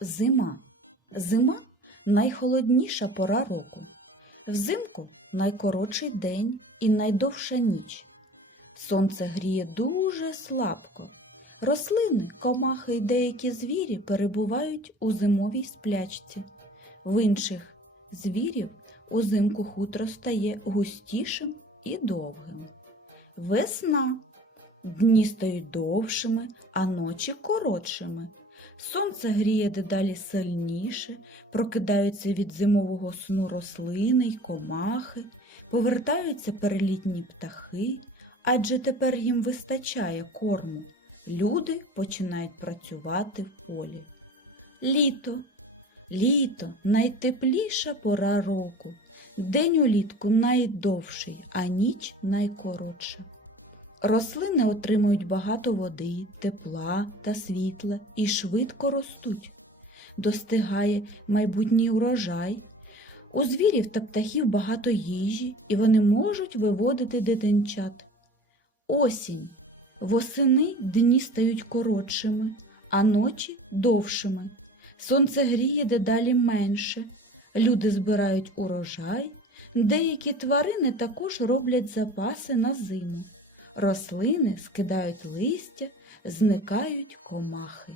Зима. Зима найхолодніша пора року. Взимку найкоротший день і найдовша ніч. Сонце гріє дуже слабко. Рослини, комахи й деякі звірі перебувають у зимовій сплячці. В інших звірів узимку хутро стає густішим і довгим. Весна. Дні стають довшими, а ночі коротшими. Сонце гріє дедалі сильніше, прокидаються від зимового сну рослини й комахи, повертаються перелітні птахи, адже тепер їм вистачає корму. Люди починають працювати в полі. Літо. Літо найтепліша пора року. День улітку найдовший, а ніч найкоротша. Рослини отримують багато води, тепла та світла і швидко ростуть. Достигає майбутній урожай. У звірів та птахів багато їжі, і вони можуть виводити дитинчат. Осінь. Восени дні стають коротшими, а ночі довшими. Сонце гріє дедалі менше. Люди збирають урожай, деякі тварини також роблять запаси на зиму. Рослини скидають листя, зникають комахи.